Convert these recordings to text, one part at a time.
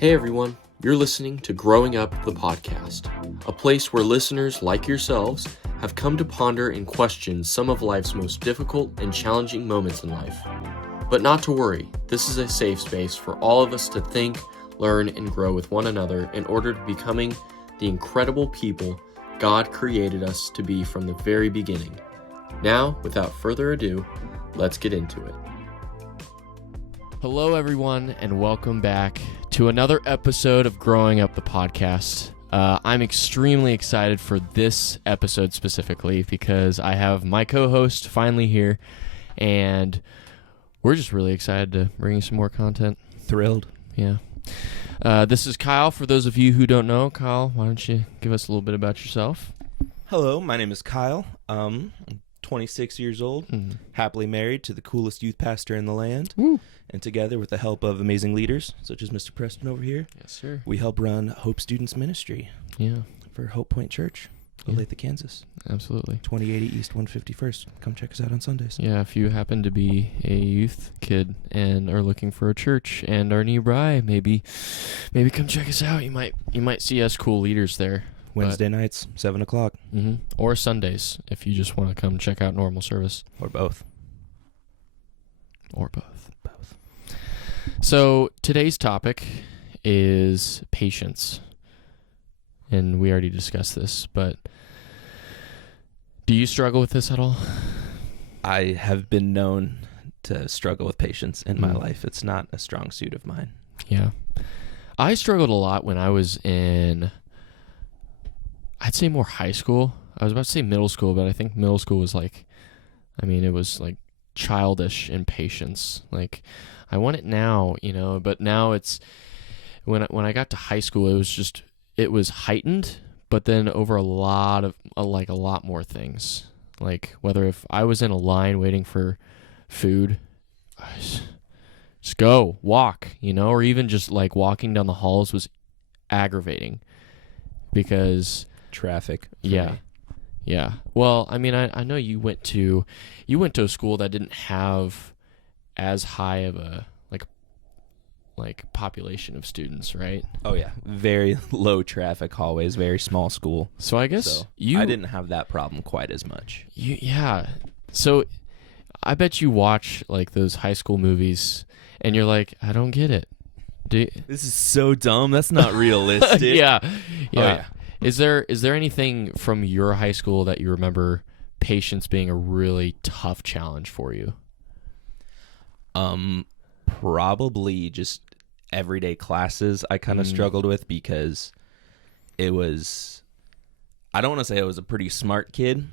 Hey everyone, you're listening to Growing Up the Podcast, a place where listeners like yourselves have come to ponder and question some of life's most difficult and challenging moments in life. But not to worry, this is a safe space for all of us to think, learn, and grow with one another in order to becoming the incredible people God created us to be from the very beginning. Now, without further ado, let's get into it. Hello everyone, and welcome back to another episode of Growing Up the Podcast. I'm extremely excited for this episode specifically because I have my co-host finally here, and we're just really excited to bring you some more content. Thrilled. Yeah. This is Kyle. For those of you who don't know, Kyle, why don't you give us a little bit about yourself? Hello, my name is Kyle. I'm 26 years old, happily married to the coolest youth pastor in the land. Woo. And together, with the help of amazing leaders, such as Mr. Preston over here, Yes, sir. we help run Hope Students Ministry for Hope Point Church, Olathe, Kansas. Absolutely. 2080 East 151st. Come check us out on Sundays. Yeah, if you happen to be a youth kid and are looking for a church and are nearby, maybe come check us out. You might see us cool leaders there. Wednesday nights, 7 o'clock. Or Sundays, if you just want to come check out normal service. Or both. Both. So today's topic is patience. And we already discussed this, but do you struggle with this at all? I have been known to struggle with patience in my life. It's not a strong suit of mine. Yeah. I struggled a lot when I was in, I'd say more high school. I was about to say middle school, but I think middle school was it was like childish impatience. Like, I want it now, but now it's, when I got to high school, it was heightened, but then over a lot more things. Like, whether if I was in a line waiting for food, just go, walk, or even just like walking down the halls was aggravating because Traffic. Yeah. Me. Yeah. Well, I know you went to a school that didn't have as high of a like population of students, right? Oh yeah, very low traffic hallways, very small school. So I guess I didn't have that problem quite as much. Yeah. So I bet you watch like those high school movies and you're like, I don't get it. This is so dumb. That's not realistic. Yeah. Oh, yeah. Is there anything from your high school that you remember patience being a really tough challenge for you? Probably just everyday classes I kind of struggled with because it was, I don't want to say I was a pretty smart kid,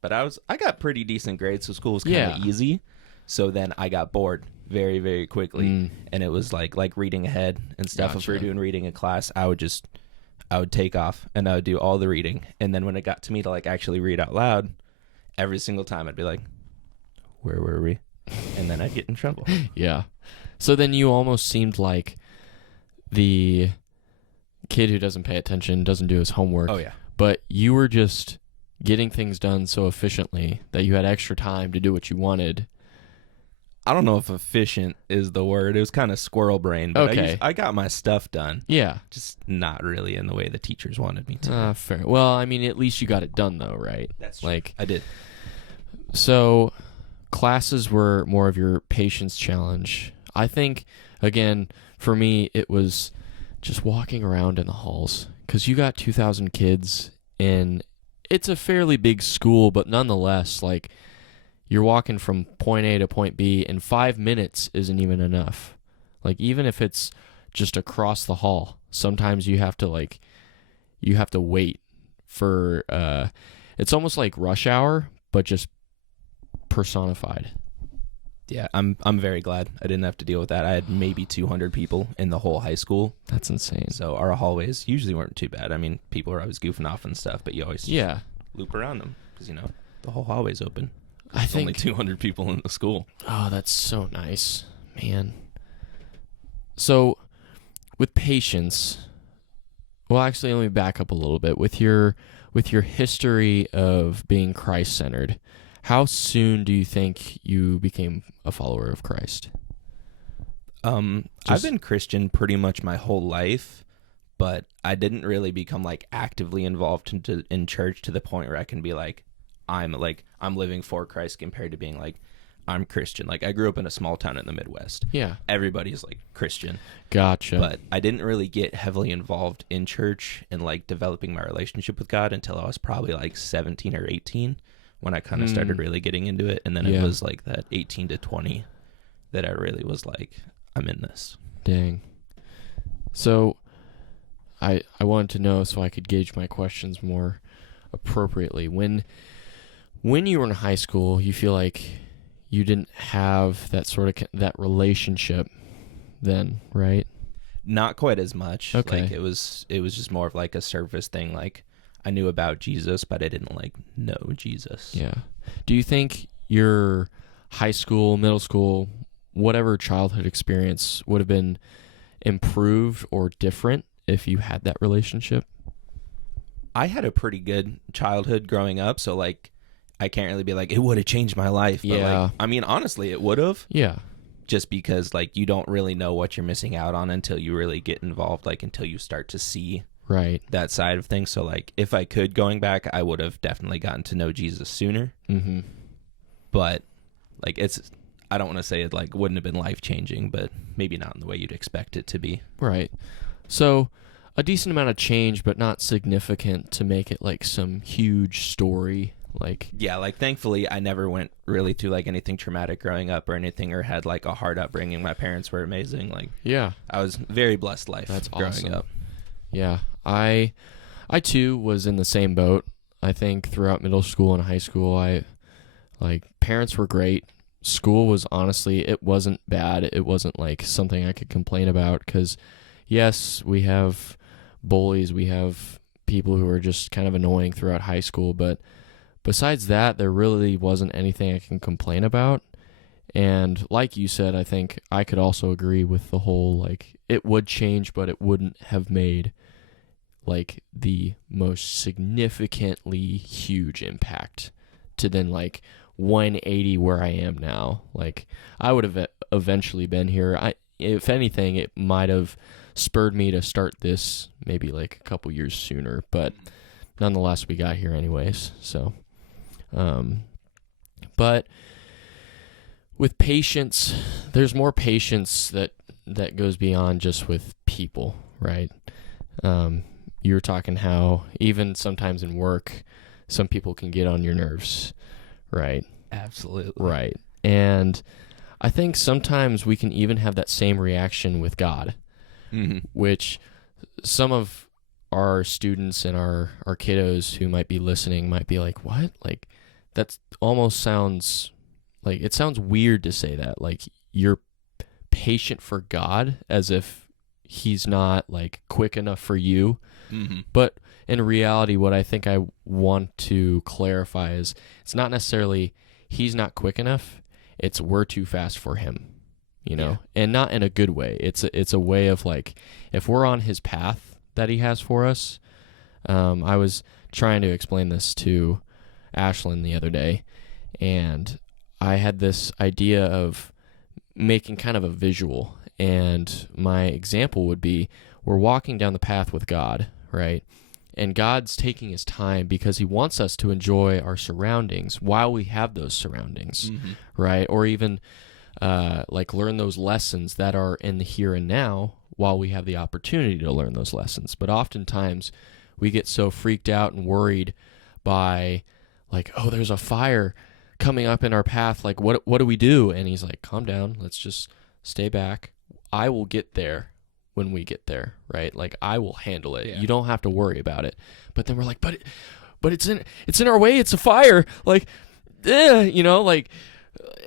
but I got pretty decent grades, so school was kind of easy. So then I got bored very, very quickly, and it was like reading ahead and stuff. If we were doing reading in class, I would take off and I would do all the reading, and then when it got to me to like actually read out loud, every single time I'd be like, where were we? And then I'd get in trouble. Yeah. So then you almost seemed like the kid who doesn't pay attention, doesn't do his homework. Oh, yeah. But you were just getting things done so efficiently that you had extra time to do what you wanted. I don't know if efficient is the word. It was kind of squirrel brain. But okay. I got my stuff done. Yeah. Just not really in the way the teachers wanted me to. Fair. Well, at least you got it done, though, right? That's true. I did. So classes were more of your patience challenge. I think, again, for me, it was just walking around in the halls because you got 2,000 kids, and it's a fairly big school, but nonetheless, like, you're walking from point A to point B, and 5 minutes isn't even enough. Like, even if it's just across the hall, sometimes you have to wait for, it's almost like rush hour, but just personified. Yeah, I'm very glad I didn't have to deal with that. I had maybe 200 people in the whole high school. That's insane. So our hallways usually weren't too bad. People were always goofing off and stuff, but you always loop around them because, the whole hallway's open. There's only 200 people in the school. Oh, that's so nice, man. So with patience, well, actually, let me back up a little bit. With your history of being Christ-centered, how soon do you think you became a follower of Christ? I've been Christian pretty much my whole life, but I didn't really become like actively involved in church to the point where I can be like I'm living for Christ compared to being like I'm Christian. Like I grew up in a small town in the Midwest. Yeah. Everybody's like Christian. Gotcha. But I didn't really get heavily involved in church and like developing my relationship with God until I was probably like 17 or 18 when I kind of started really getting into it. And then it was like that 18 to 20 that I really was like, I'm in this. Dang. So I wanted to know so I could gauge my questions more appropriately. When you were in high school, you feel like you didn't have that sort of that relationship then, right? Not quite as much. Okay. Like it was just more of like a surface thing. Like I knew about Jesus, but I didn't like know Jesus. Yeah. Do you think your high school, middle school, whatever childhood experience would have been improved or different if you had that relationship? I had a pretty good childhood growing up, so like I can't really be like it would have changed my life. But Yeah. like, I mean, honestly, it would have. Yeah. Just because like you don't really know what you're missing out on until you really get involved, like until you start to see Right. that side of things. So like if I could going back, I would have definitely gotten to know Jesus sooner. Mm-hmm. But like I don't want to say it like wouldn't have been life changing, but maybe not in the way you'd expect it to be. Right. So a decent amount of change, but not significant to make it like some huge story. Like Yeah, like thankfully I never went really through like anything traumatic growing up or anything, or had like a hard upbringing. My parents were amazing. Like yeah, I was very blessed life. That's growing awesome. up. Yeah, I too was in the same boat. I think throughout middle school and high school, parents were great. School was honestly, it wasn't bad. It wasn't like something I could complain about because, yes, we have bullies, we have people who are just kind of annoying throughout high school, but besides that, there really wasn't anything I can complain about. And like you said, I think I could also agree with the whole, like, it would change, but it wouldn't have made, like, the most significantly huge impact to then, like, 180 where I am now. Like, I would have eventually been here. If anything, it might have spurred me to start this maybe, like, a couple years sooner. But nonetheless, we got here anyways, so... but with patience, there's more patience that goes beyond just with people, right? You were talking how even sometimes in work, some people can get on your nerves, right? Absolutely. Right. And I think sometimes we can even have that same reaction with God, which some of our students and our kiddos who might be listening might be like, what? Like, that almost sounds like, it sounds weird to say that. Like, you're patient for God as if he's not, like, quick enough for you. But in reality, what I think I want to clarify is it's not necessarily he's not quick enough. It's we're too fast for him, you know, and not in a good way. It's a way of like, if we're on his path that he has for us. I was trying to explain this to Ashlyn the other day, and I had this idea of making kind of a visual, and my example would be we're walking down the path with God, right? And God's taking his time because he wants us to enjoy our surroundings while we have those surroundings, right? Or even like learn those lessons that are in the here and now while we have the opportunity to learn those lessons. But oftentimes we get so freaked out and worried by like, oh, there's a fire coming up in our path. Like, what do we do? And he's like, calm down. Let's just stay back. I will get there when we get there, right? Like, I will handle it. Yeah. You don't have to worry about it. But then we're like, but it's in our way. It's a fire. Like, you know, like,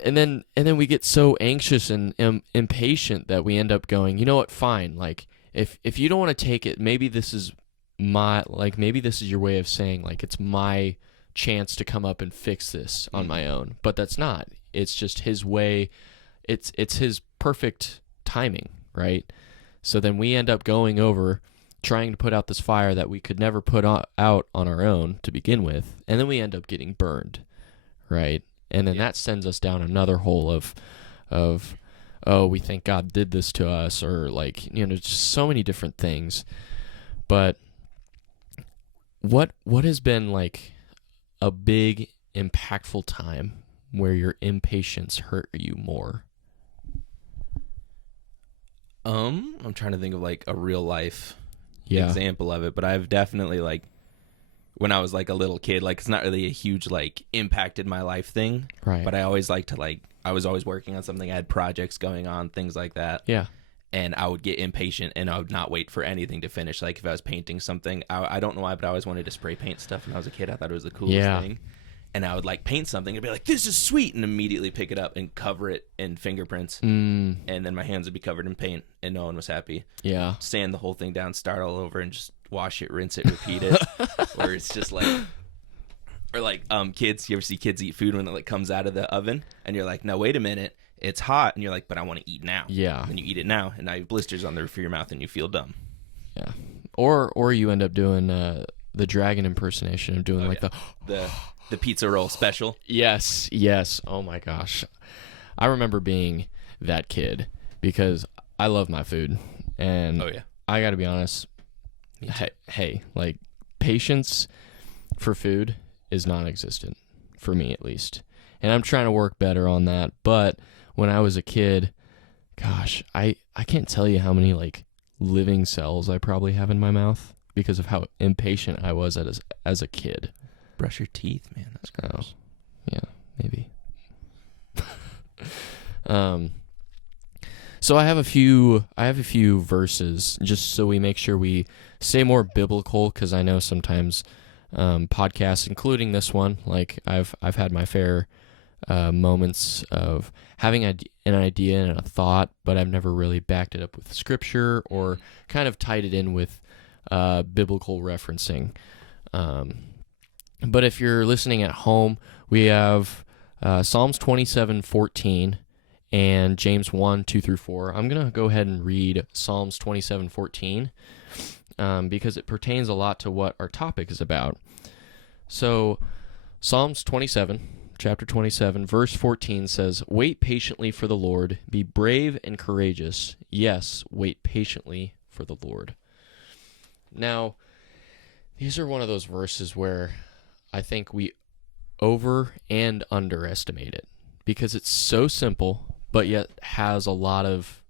and then we get so anxious and impatient that we end up going, you know what? Fine. Like, if you don't want to take it, maybe this is your way of saying like, it's my chance to come up and fix this on my own. But that's not. It's just his way. It's his perfect timing, right? So then we end up going over trying to put out this fire that we could never put out on our own to begin with, and then we end up getting burned, right? And then that sends us down another hole of oh, we think God did this to us, or like, just so many different things. But what has been like a big impactful time where your impatience hurt you more? I'm trying to think of like a real life Yeah. example of it, but I've definitely like when I was like a little kid, like it's not really a huge like impacted my life thing, Right. but I always like to like I was always working on something, I had projects going on, things like that. Yeah. And I would get impatient and I would not wait for anything to finish. Like if I was painting something, I don't know why, but I always wanted to spray paint stuff when I was a kid. I thought it was the coolest thing. And I would like paint something and be like, this is sweet, and immediately pick it up and cover it in fingerprints. And then my hands would be covered in paint and no one was happy. Yeah. Sand the whole thing down, start all over, and just wash it, rinse it, repeat it. Or it's just like, or like kids, you ever see kids eat food when it like comes out of the oven and you're like, no, wait a minute. It's hot, and you're like, but I want to eat now. Yeah. And you eat it now, and now you have blisters on the roof of your mouth, and you feel dumb. Yeah. Or you end up doing the dragon impersonation of doing the pizza roll special. Yes. Oh my gosh. I remember being that kid because I love my food, and I got to be honest. Hey, like patience for food is non-existent for me, at least, and I'm trying to work better on that. But when I was a kid, gosh, I can't tell you how many like living cells I probably have in my mouth because of how impatient I was as a kid. Brush your teeth, man. That's gross. Yeah, maybe. So I have a few verses just so we make sure we stay more biblical, because I know sometimes podcasts, including this one, like I've had my fair moments of having an idea and a thought, but I've never really backed it up with scripture or kind of tied it in with biblical referencing. But if you're listening at home, we have Psalms 27:14 and James 1:2-4. I'm going to go ahead and read Psalms 27:14 because it pertains a lot to what our topic is about. So Psalms 27, chapter 27, verse 14 says, "Wait patiently for the Lord, be brave and courageous. Yes, wait patiently for the Lord." Now, these are one of those verses where I think we over and underestimate it because it's so simple, but yet has a lot of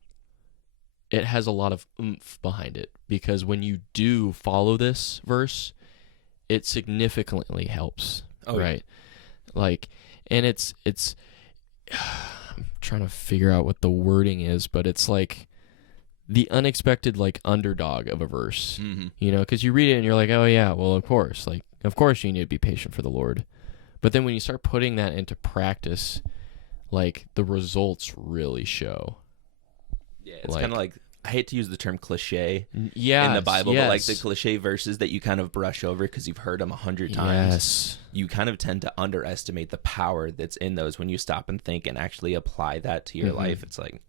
oomph behind it, because when you do follow this verse, it significantly helps. Right? Like, and it's I'm trying to figure out what the wording is, but it's like the unexpected like underdog of a verse. Because you read it and you're like, oh yeah, well of course you need to be patient for the Lord. But then when you start putting that into practice, like the results really show. Yeah, it's kind of like, I hate to use the term cliche in the the Bible, but like the cliche verses that you kind of brush over because you've heard them 100 times. You kind of tend to underestimate the power that's in those when you stop and think and actually apply that to your life. It's like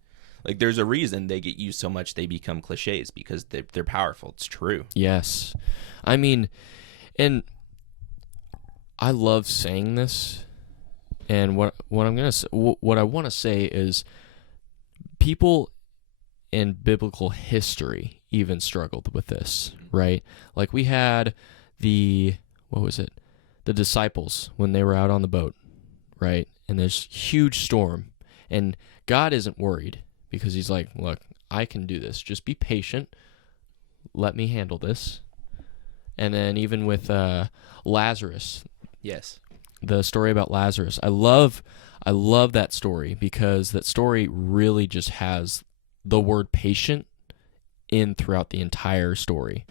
there's a reason they get used so much they become cliches, because they're powerful. It's true. Yes. I mean, and I love saying this, and what I want to say is people in biblical history even struggled with this, right? Like we had the disciples when they were out on the boat, right? And this huge storm, and God isn't worried because he's like, look, I can do this. Just be patient. Let me handle this. And then even with Lazarus. Yes. The story about Lazarus. I love that story because that story really just has the word patient in throughout the entire story.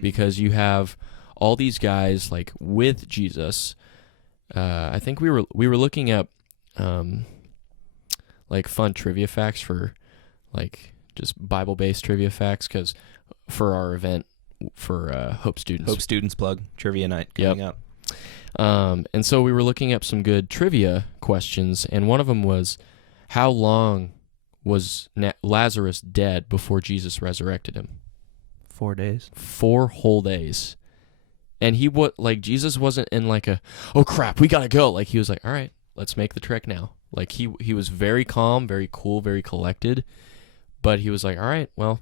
Because you have all these guys like with Jesus. I think we were looking up like fun trivia facts for like just Bible-based trivia facts, because for our event for Hope Students plug trivia night coming up. And so we were looking up some good trivia questions, and one of them was, how long was Lazarus dead before Jesus resurrected him? 4 days. 4 whole days. And Jesus wasn't in like oh crap, we gotta go. Like he was like, all right, let's make the trek now. Like he was very calm, very cool, very collected, but he was like, all right, well,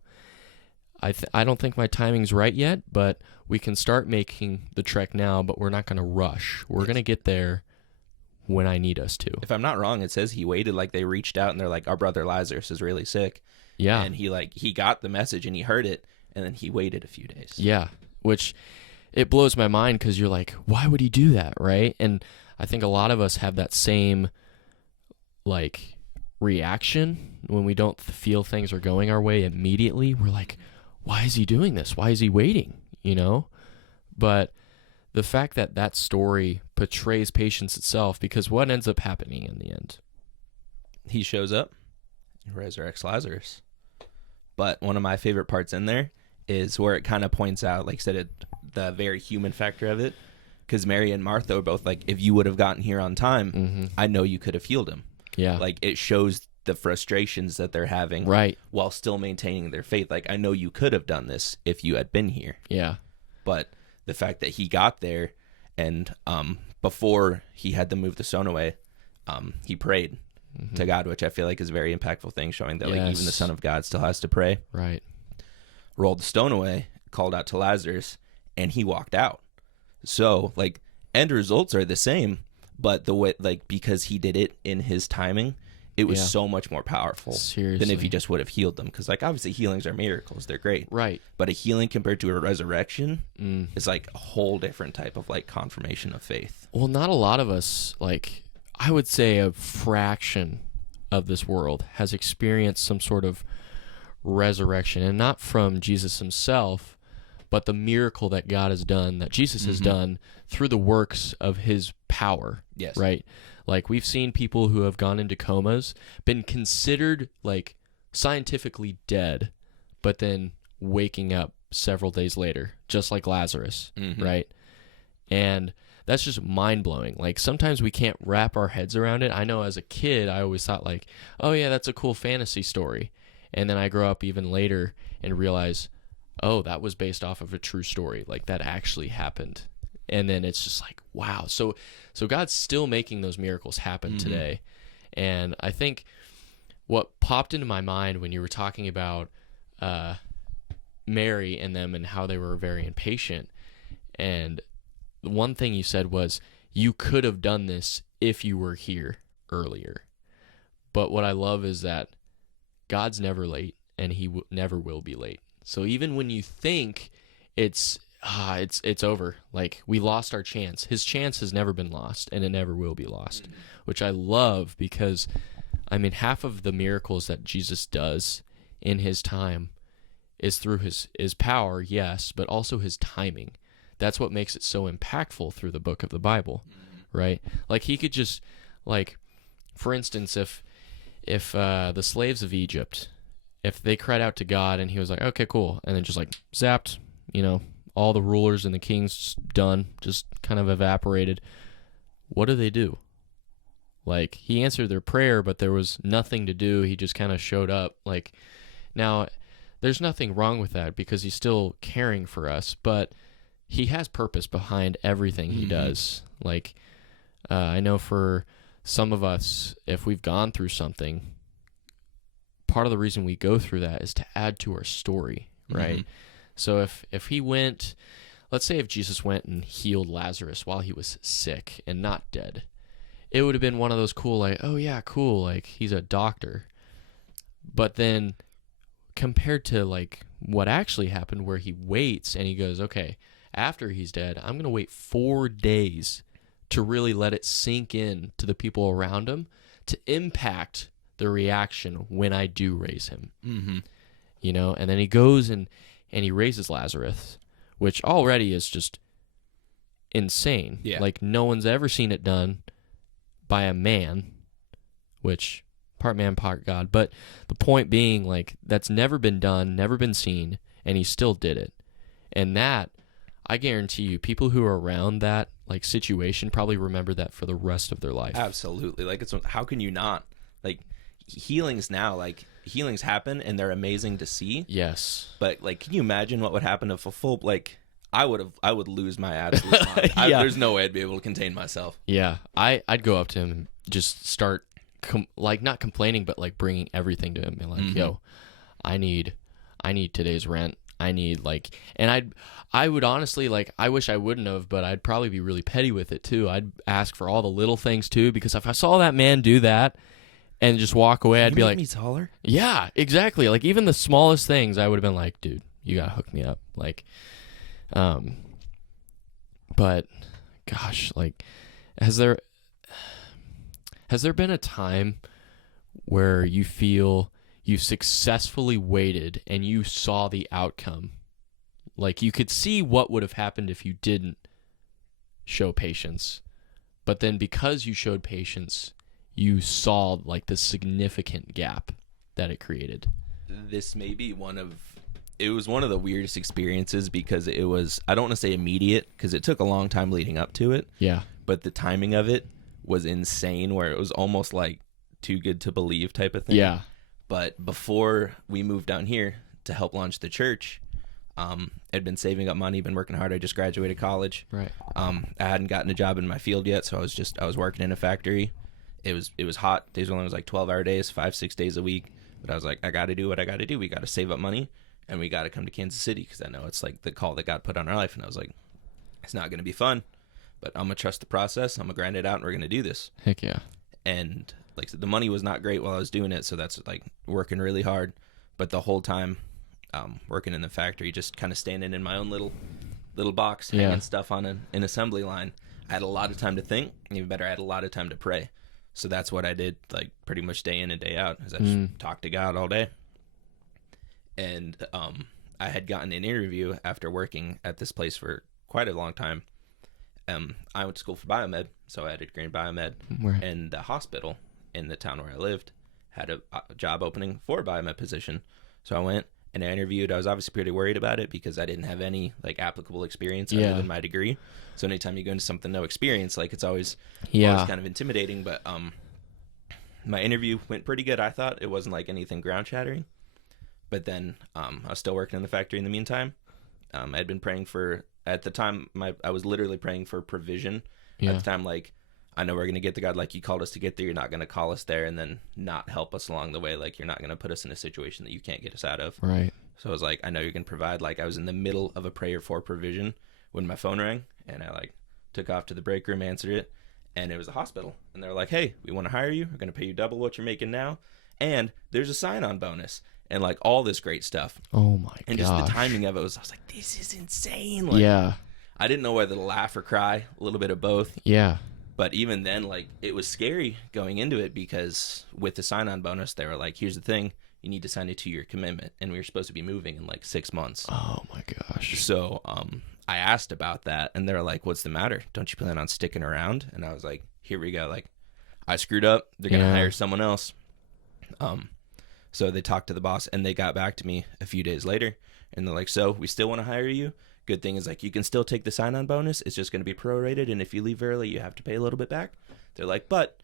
I don't think my timing's right yet, but we can start making the trek now, but we're not going to rush. We're going to get there when I need us to. If I'm not wrong, it says he waited, like they reached out and they're like, our brother Lazarus is really sick. Yeah. And he got the message and he heard it, and then he waited a few days. Yeah, which it blows my mind because you're like, why would he do that, right? And I think a lot of us have that same like reaction when we don't feel things are going our way immediately. We're like, why is he doing this? Why is he waiting? You know? But the fact that that story portrays patience itself, because what ends up happening in the end? He shows up, he resurrects Lazarus. But one of my favorite parts in there is where it kind of points out, like I said, the very human factor of it. Because Mary and Martha are both like, if you would have gotten here on time, I know you could have healed him. Yeah. Like, it shows the frustrations that they're having, right, while still maintaining their faith. Like, I know you could have done this if you had been here. Yeah. But the fact that he got there and before he had to move the stone away, he prayed to God, which I feel like is a very impactful thing, showing that like even the Son of God still has to pray. Right. Rolled the stone away, called out to Lazarus, and he walked out. So like end results are the same, but the way, like, because he did it in his timing, it was so much more powerful than if he just would have healed them. Because like obviously healings are miracles, they're great, right? But a healing compared to a resurrection is like a whole different type of like confirmation of faith. Well, not a lot of us, like I would say a fraction of this world has experienced some sort of resurrection, and not from Jesus himself, but the miracle that God has done, that Jesus has done through the works of his power. Yes. Right? Like we've seen people who have gone into comas, been considered like scientifically dead, but then waking up several days later, just like Lazarus, right? And that's just mind-blowing. Like sometimes we can't wrap our heads around it. I know as a kid, I always thought like, oh yeah, that's a cool fantasy story. And then I grow up even later and realize, oh, that was based off of a true story. Like that actually happened. And then it's just like, wow. So God's still making those miracles happen today. And I think what popped into my mind when you were talking about Mary and them and how they were very impatient, and the one thing you said was, you could have done this if you were here earlier. But what I love is that God's never late, and he never will be late. So even when you think it's over, like we lost our chance, his chance has never been lost, and it never will be lost, which I love, because I mean half of the miracles that Jesus does in his time is through his power, yes, but also his timing. That's what makes it so impactful through the book of the Bible, right? Like he could just, like, for instance, if the slaves of Egypt, if they cried out to God and he was like, okay, cool, and then just like zapped, all the rulers and the kings just done, just kind of evaporated, what do? Like, he answered their prayer, but there was nothing to do. He just kind of showed up. Like, now, there's nothing wrong with that because he's still caring for us, but he has purpose behind everything he does. Like, I know for some of us, if we've gone through something, part of the reason we go through that is to add to our story, right? So if he went, let's say if Jesus went and healed Lazarus while he was sick and not dead, it would have been one of those cool, like, oh yeah, cool, like he's a doctor. But then compared to like what actually happened, where he waits and he goes, okay, after he's dead, I'm going to wait 4 days to really let it sink in to the people around him to impact the reaction when I do raise him. And then he goes and he raises Lazarus, which already is just insane. Yeah. Like no one's ever seen it done by a man, which part man, part God. But the point being, like, that's never been done, never been seen, and he still did it. And that, I guarantee you, people who are around that like situation probably remember that for the rest of their life. Absolutely. Like, it's, how can you not? Like, healings now, like, healings happen and they're amazing to see. Yes. But like, can you imagine what would happen if a full, like, I would lose my absolute mind. Yeah. There's no way I'd be able to contain myself. Yeah. I'd go up to him and just start like not complaining, but like bringing everything to him, and like, yo, I need today's rent. I need like, and I would honestly like, I wish I wouldn't have, but I'd probably be really petty with it too. I'd ask for all the little things too, because if I saw that man do that and just walk away, I'd be like, me taller. Yeah, exactly. Like even the smallest things, I would have been like, dude, you gotta hook me up. Like, but gosh, like, has there been a time where you feel you successfully waited and you saw the outcome? Like you could see what would have happened if you didn't show patience, but then because you showed patience, you saw like the significant gap that it created. This may be it was one of the weirdest experiences because it was, I don't want to say immediate because it took a long time leading up to it. Yeah. But the timing of it was insane, where it was almost like too good to believe type of thing. Yeah. But before we moved down here to help launch the church, I'd been saving up money, been working hard. I just graduated college. Right. I hadn't gotten a job in my field yet, so I was working in a factory. It was hot. Days only was like 12-hour days, 5-6 days a week. But I was like, I got to do what I got to do. We got to save up money, and we got to come to Kansas City because I know it's like the call that God put on our life. And I was like, it's not going to be fun, but I'm going to trust the process. I'm going to grind it out, and we're going to do this. Heck yeah. And like the money was not great while I was doing it, so that's like working really hard. But the whole time working in the factory, just kind of standing in my own little box, hanging stuff on an assembly line, I had a lot of time to think. Even better, I had a lot of time to pray. So that's what I did, like pretty much day in and day out, is I just talked to God all day. And I had gotten an interview after working at this place for quite a long time. I went to school for biomed, so I had a degree in biomed, and the hospital in the town where I lived had a job opening for a biomed position. So I went and I interviewed. I was obviously pretty worried about it because I didn't have any like applicable experience other than my degree. So anytime you go into something no experience, like it's always kind of intimidating. But my interview went pretty good. I thought it wasn't like anything ground shattering. But then I was still working in the factory in the meantime. I had been praying for, at the time, I was literally praying for provision. At the time, like, I know we're going to get to God, like, you called us to get there. You're not going to call us there and then not help us along the way. Like, you're not going to put us in a situation that you can't get us out of. Right. So I was like, I know you're going to provide. Like, I was in the middle of a prayer for provision when my phone rang, and I, like, took off to the break room, answered it, and it was a hospital. And they were like, hey, we want to hire you. We're going to pay you double what you're making now. And there's a sign-on bonus. And, like, all this great stuff. Oh, my god. And just the timing of it I was like, this is insane. Like, I didn't know whether to laugh or cry, a little bit of both. Yeah. But even then, like, it was scary going into it because with the sign-on bonus, they were like, here's the thing. You need to sign a 2-year commitment. And we were supposed to be moving in, like, 6 months. Oh, my gosh. So I asked about that, and they were like, what's the matter? Don't you plan on sticking around? And I was like, here we go. Like, I screwed up. They're going to hire someone else. So they talked to the boss, and they got back to me a few days later, and they're like, so we still want to hire you. Good thing is, like, you can still take the sign-on bonus. It's just going to be prorated, and if you leave early, you have to pay a little bit back. They're like, but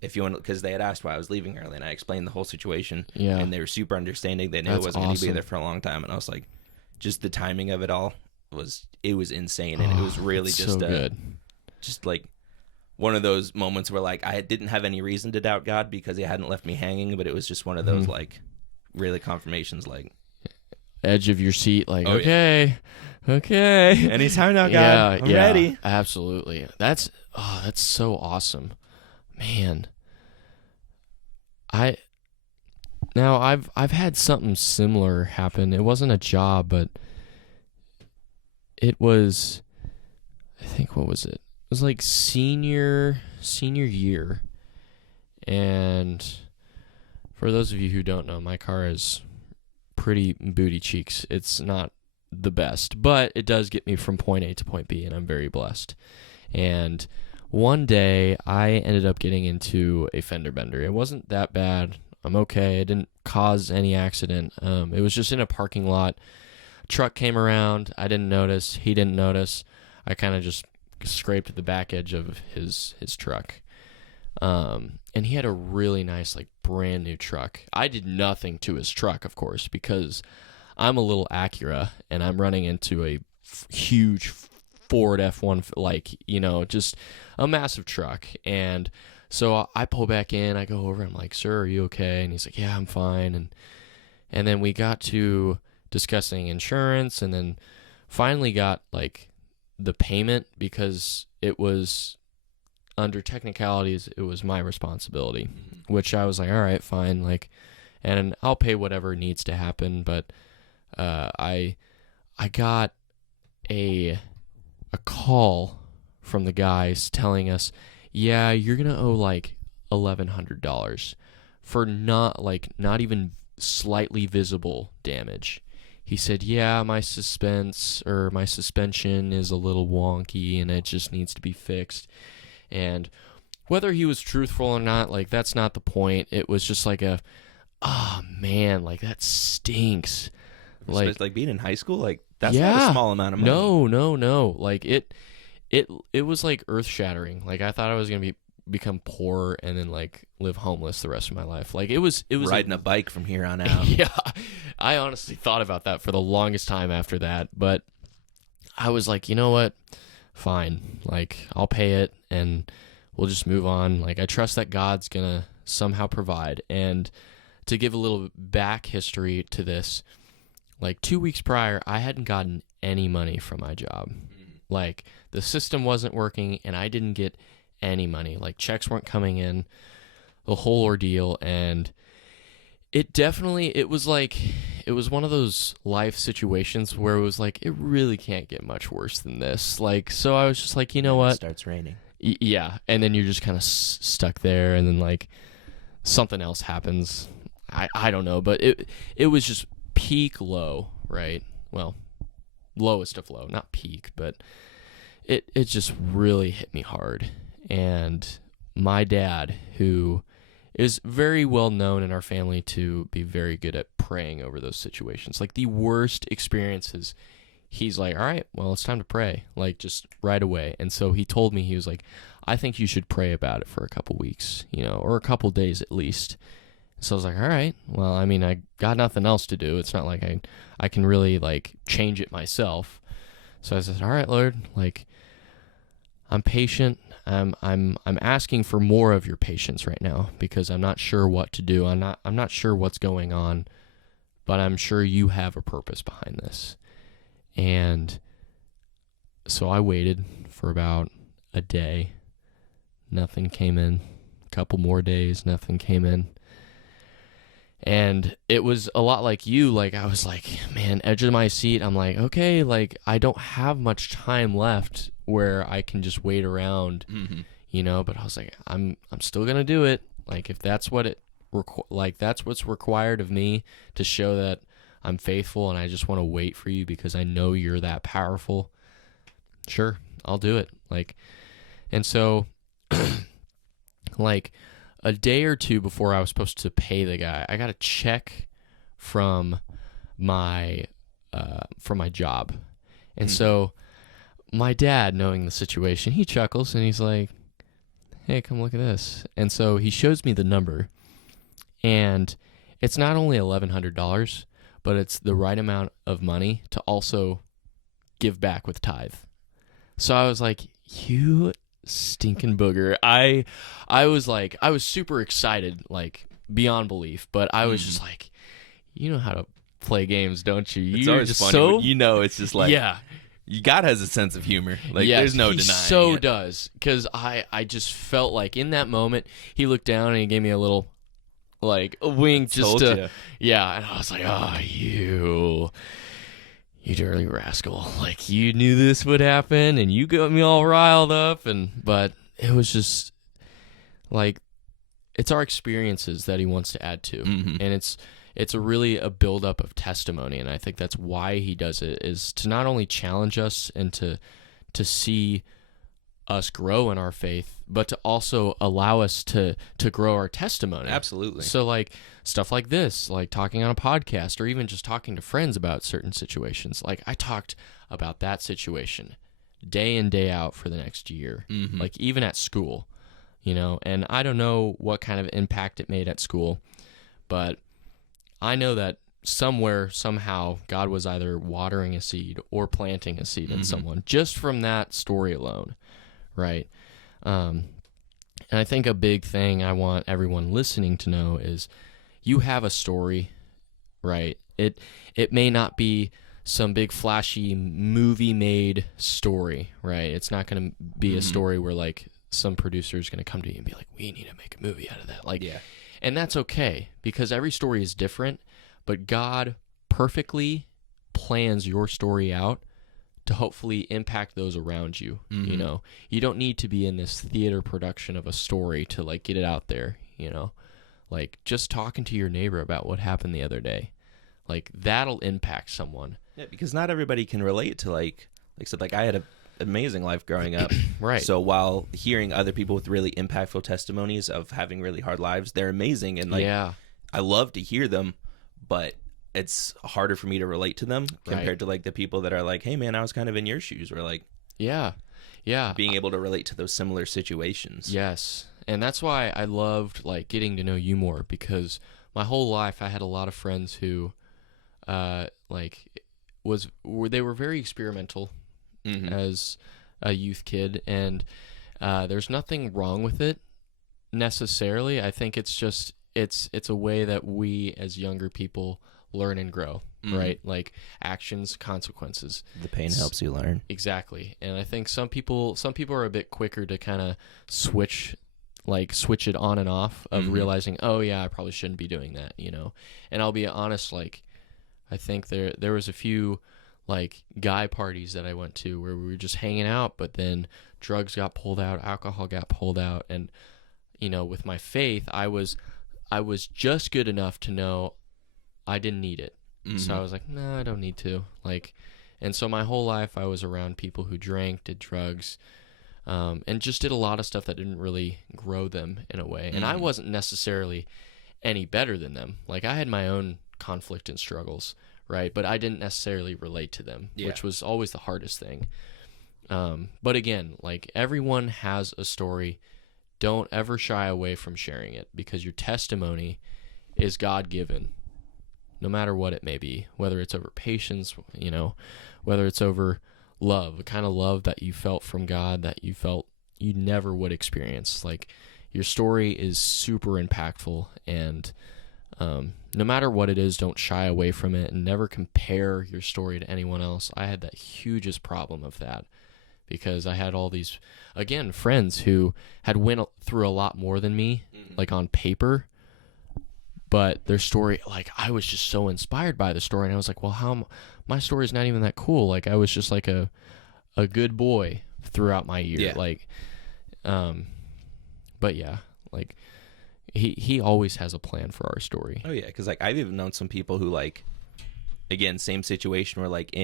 if you want, because they had asked why I was leaving early, and I explained the whole situation, and they were super understanding. They knew it wasn't going to be there for a long time, and I was like, just the timing of it all was insane, and it was really just so good. Just like one of those moments where, like, I didn't have any reason to doubt God because he hadn't left me hanging, but it was just one of those like really confirmations, like edge of your seat, like, okay. Anytime now, God. I'm ready. Absolutely. That's so awesome. Man. I've had something similar happen. It wasn't a job, but it was, I think, what was it? It was like senior year. And for those of you who don't know, my car is pretty booty cheeks. It's not the best, but it does get me from point A to point B, and I'm very blessed. And one day I ended up getting into a fender bender. It wasn't that bad. I'm okay. It didn't cause any accident. It was just in a parking lot. A truck came around. I didn't notice. He didn't notice. I kind of just scraped the back edge of his truck. And he had a really nice, like, brand new truck. I did nothing to his truck, of course, because I'm a little Acura, and I'm running into a huge Ford F1, like, you know, just a massive truck. And So I pull back in. I go over. I'm like, "Sir, are you okay?" And he's like, "Yeah, I'm fine." And then we got to discussing insurance, and then finally got like the payment because it was under technicalities, it was my responsibility, which I was like, all right, fine, like, and I'll pay whatever needs to happen. But I got a call from the guys telling us, yeah, you're gonna owe like $1,100 for not even slightly visible damage. He said, yeah, my suspension is a little wonky and it just needs to be fixed. And whether he was truthful or not, like, that's not the point. It was just like oh man, like, that stinks. Like being in high school, like, that's not a small amount of money. No. Like, it was like earth shattering. Like, I thought I was gonna become poor and then like live homeless the rest of my life. Like, it was riding a bike from here on out. Yeah, I honestly thought about that for the longest time after that, but I was like, you know what, fine, like, I'll pay it and we'll just move on. Like, I trust that God's gonna somehow provide. And to give a little back history to this, like 2 weeks prior, I hadn't gotten any money from my job. Like, the system wasn't working and I didn't get any money. Like, checks weren't coming in, the whole ordeal. And it was one of those life situations where it was like, it really can't get much worse than this. Like, so I was just like, you know what? It starts raining. Yeah. And then you're just kind of stuck there, and then like something else happens. I don't know, but it was just peak low, right? Well, lowest of low, not peak, but it just really hit me hard. And my dad, who is very well known in our family to be very good at praying over those situations, like the worst experiences, he's like, all right, well, it's time to pray, like, just right away. And so he told me, he was like, I think you should pray about it for a couple weeks, or a couple days at least. So I was like, all right, well, I mean, I got nothing else to do. It's not like I can really like change it myself. So I said, all right, Lord, like, I'm patient. I'm asking for more of your patience right now because I'm not sure what to do. I'm not sure what's going on, but I'm sure you have a purpose behind this. And so I waited for about a day. Nothing came in. A couple more days, nothing came in. And it was a lot like you. Like, I was like, man, edge of my seat. I'm like, okay, like, I don't have much time left where I can just wait around, but I was like, I'm still going to do it. Like, if that's what that's what's required of me to show that I'm faithful and I just want to wait for you because I know you're that powerful. Sure, I'll do it. Like, and so like a day or two before I was supposed to pay the guy, I got a check from my job. And so my dad, knowing the situation, he chuckles and he's like, hey, come look at this. And so he shows me the number, and it's not only $1,100, but it's the right amount of money to also give back with tithe. So I was like, you stinking booger. I was super excited, like, beyond belief, but I was just like, you know how to play games, don't you? It's always just funny. It's just like, yeah. God has a sense of humor. Like, yes, there's no he denying so it. does. Because I just felt like in that moment, he looked down and he gave me a little, like, a wink. Yeah, and I was like, oh, you dirty rascal. Like, you knew this would happen, and you got me all riled up. But it was just, like, it's our experiences that he wants to add to. And it's really a buildup of testimony, and I think that's why he does it, is to not only challenge us and to see us grow in our faith, but to also allow us to grow our testimony. Absolutely. So, like, stuff like this, like talking on a podcast or even just talking to friends about certain situations. Like, I talked about that situation day in, day out for the next year, like, even at school, and I don't know what kind of impact it made at school, but I know that somewhere, somehow, God was either watering a seed or planting a seed in someone just from that story alone, right? And And I think a big thing I want everyone listening to know is you have a story, right? It may not be some big flashy movie made story, right? It's not going to be a story where like some producer is going to come to you and be like, we need to make a movie out of that. Like, Yeah. And that's okay because every story is different, but God perfectly plans your story out to hopefully impact those around you. You know, you don't need to be in this theater production of a story to like get it out there, you know, like just talking to your neighbor about what happened the other day, like that'll impact someone. Yeah, because not everybody can relate to like I said, like I had an amazing life growing up. Right. So while hearing other people with really impactful testimonies of having really hard lives, they're amazing. And like, Yeah. I love to hear them, but it's harder for me to relate to them compared to like the people that are like, hey man, I was kind of in your shoes, or like, Yeah. being able to relate to those similar situations. Yes. And that's why I loved like getting to know you more, because my whole life I had a lot of friends who they were very experimental as a youth kid, and there's nothing wrong with it necessarily. I think it's just it's a way that we as younger people learn and grow, right? Like actions, consequences. The pain helps you learn. Exactly. And I think some people are a bit quicker to kind of switch it on and off of realizing, oh yeah, I probably shouldn't be doing that, you know. And I'll be honest, like I think there was a few like guy parties that I went to where we were just hanging out, but then drugs got pulled out, alcohol got pulled out, and you know, with my faith, I was just good enough to know I didn't need it. So I was like, no, I don't need to. Like, and so my whole life I was around people who drank, did drugs, and just did a lot of stuff that didn't really grow them in a way. And I wasn't necessarily any better than them. Like I had my own conflict and struggles, right? But I didn't necessarily relate to them, which was always the hardest thing. But again, like everyone has a story. Don't ever shy away from sharing it, because your testimony is God-given, no matter what it may be, whether it's over patience, you know, whether it's over love, the kind of love that you felt from God that you felt you never would experience. Like your story is super impactful, and no matter what it is, don't shy away from it, and never compare your story to anyone else. I had that hugest problem of that, because I had all these, again, friends who had went through a lot more than me, like on paper, but their story, like I was just so inspired by the story, and I was like, well, my story is not even that cool. Like I was just like a good boy throughout my year. Like, but yeah, like he always has a plan for our story. Oh yeah, because like I've even known some people who like, again, same situation where like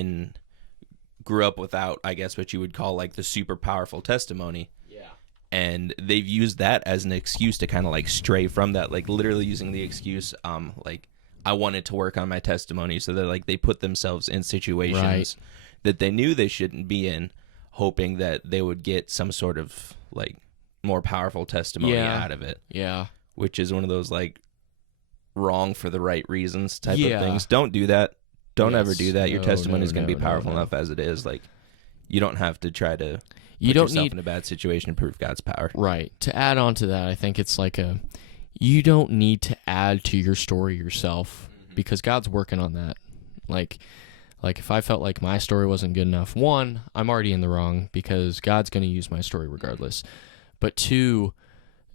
grew up without, I guess, what you would call like the super powerful testimony. Yeah. And they've used that as an excuse to kind of like stray from that, like literally using the excuse, like I wanted to work on my testimony, so that like they put themselves in situations that they knew they shouldn't be in, hoping that they would get some sort of like more powerful testimony out of it. Yeah. Which is one of those like wrong for the right reasons type of things. Don't do that. Don't ever do that. Your testimony is going to be powerful enough as it is. Like, you don't have to try to put yourself in a bad situation to prove God's power. Right. To add on to that, I think it's like you don't need to add to your story yourself, because God's working on that. Like if I felt like my story wasn't good enough, one, I'm already in the wrong, because God's going to use my story regardless. But two,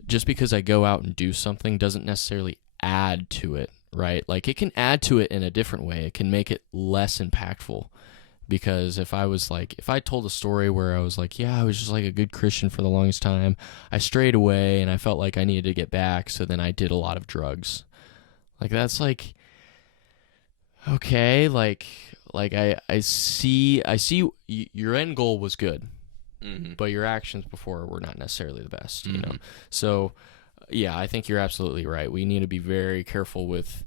just because I go out and do something doesn't necessarily add to it, right? Like it can add to it in a different way. It can make it less impactful, because if I told a story where I was like, yeah, I was just like a good Christian for the longest time, I strayed away and I felt like I needed to get back, so then I did a lot of drugs. Like that's like, okay, like I see your end goal was good, but your actions before were not necessarily the best, you know? So yeah, I think you're absolutely right. We need to be very careful with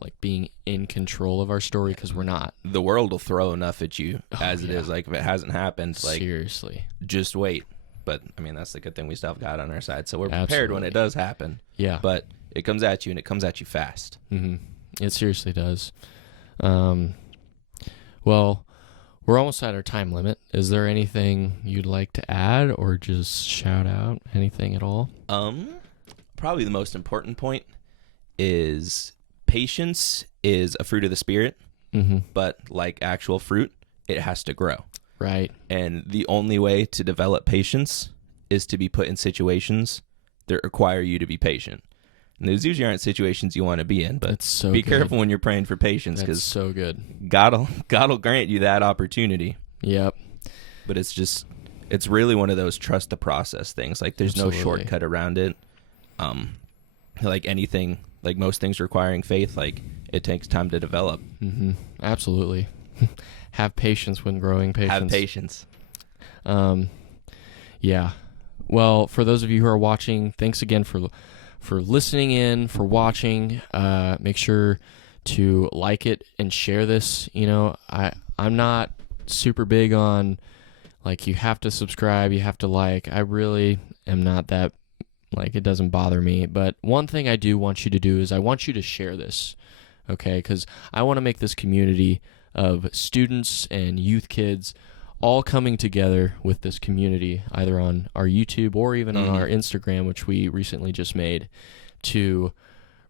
like being in control of our story, because we're not. The world will throw enough at you as it is. Like if it hasn't happened, like seriously, just wait. But I mean, that's the good thing, we still have God on our side, so we're prepared when it does happen. Yeah. But it comes at you, and it comes at you fast. It seriously does. Well, we're almost at our time limit. Is there anything you'd like to add or just shout out? Anything at all? Probably the most important point is patience is a fruit of the Spirit, but like actual fruit, it has to grow. Right. And the only way to develop patience is to be put in situations that require you to be patient. And those usually aren't situations you want to be in, but That's so be good. careful when you're praying for patience, That's because so good. God'll grant you that opportunity. Yep. But it's really one of those trust the process things. Like there's Absolutely. no shortcut around it. Like anything, like most things requiring faith, like it takes time to develop. Absolutely. Have patience when growing patience. Have patience. Yeah. Well, for those of you who are watching, thanks again for listening in, for watching. Make sure to like it and share this. You know, I'm not super big on, like, you have to subscribe, you have to like. I really am not that, like, it doesn't bother me. But one thing I do want you to do is I want you to share this, okay? Because I want to make this community of students and youth kids all coming together with this community, either on our YouTube or even on our Instagram, which we recently just made, to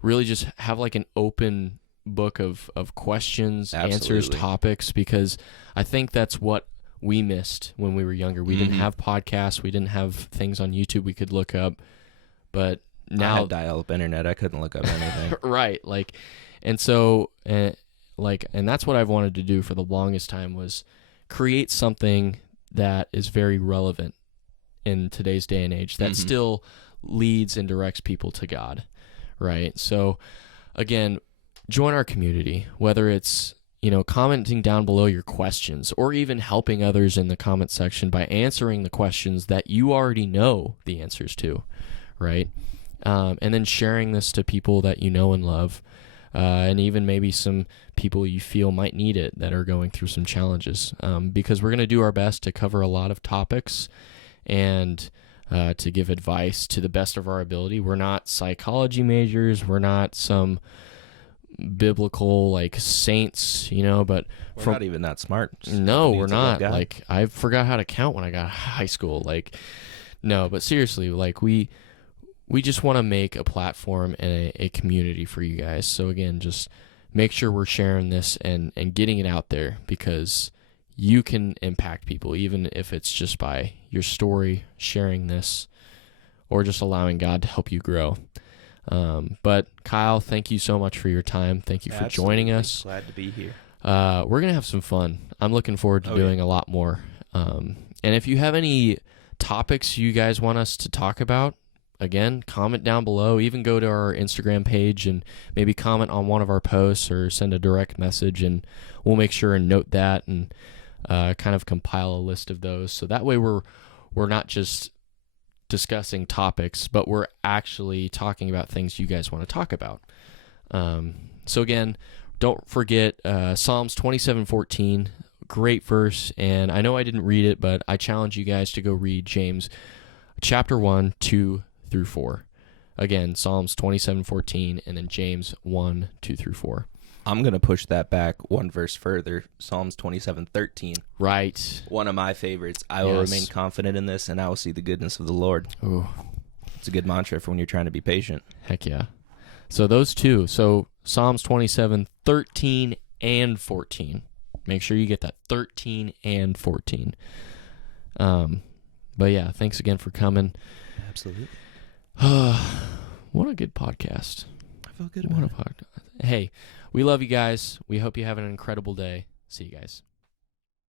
really just have like an open book of questions, answers, topics, because I think that's what we missed when we were younger. We didn't have podcasts. We didn't have things on YouTube we could look up. But now, I had dial-up internet. I couldn't look up anything. Right. Like, and so, and that's what I've wanted to do for the longest time, was create something that is very relevant in today's day and age, that still leads and directs people to God, right? So, again, join our community, whether it's, you know, commenting down below your questions, or even helping others in the comment section by answering the questions that you already know the answers to, right? And then sharing this to people that you know and love, and even maybe some people you feel might need it that are going through some challenges, because we're going to do our best to cover a lot of topics and to give advice to the best of our ability. We're not psychology majors. We're not some biblical, like, saints, you know, but we're not even that smart. No, we're not. Like, I forgot how to count when I got high school. Like, no, but seriously, like, we just want to make a platform and a community for you guys. So again, just make sure we're sharing this and getting it out there, because you can impact people, even if it's just by your story, sharing this, or just allowing God to help you grow. But Kyle, thank you so much for your time. Thank you for joining us. Glad to be here. We're going to have some fun. I'm looking forward to doing a lot more. And if you have any topics you guys want us to talk about, again, comment down below. Even go to our Instagram page and maybe comment on one of our posts, or send a direct message, and we'll make sure and note that and kind of compile a list of those. So that way we're not just discussing topics, but we're actually talking about things you guys want to talk about. So again, don't forget Psalms 27:14, great verse. And I know I didn't read it, but I challenge you guys to go read James chapter 1, 2 through 4. Again, Psalms 27:14, and then James 1, 2 through 4. I'm going to push that back one verse further. Psalms 27:13. Right. One of my favorites. I will remain confident in this, and I will see the goodness of the Lord. Ooh. It's a good mantra for when you're trying to be patient. Heck yeah. So those two. So Psalms 27:13 and 14. Make sure you get that 13 and 14. But yeah, thanks again for coming. Absolutely. What a good podcast. I feel good about it. Hey, we love you guys. We hope you have an incredible day. See you guys.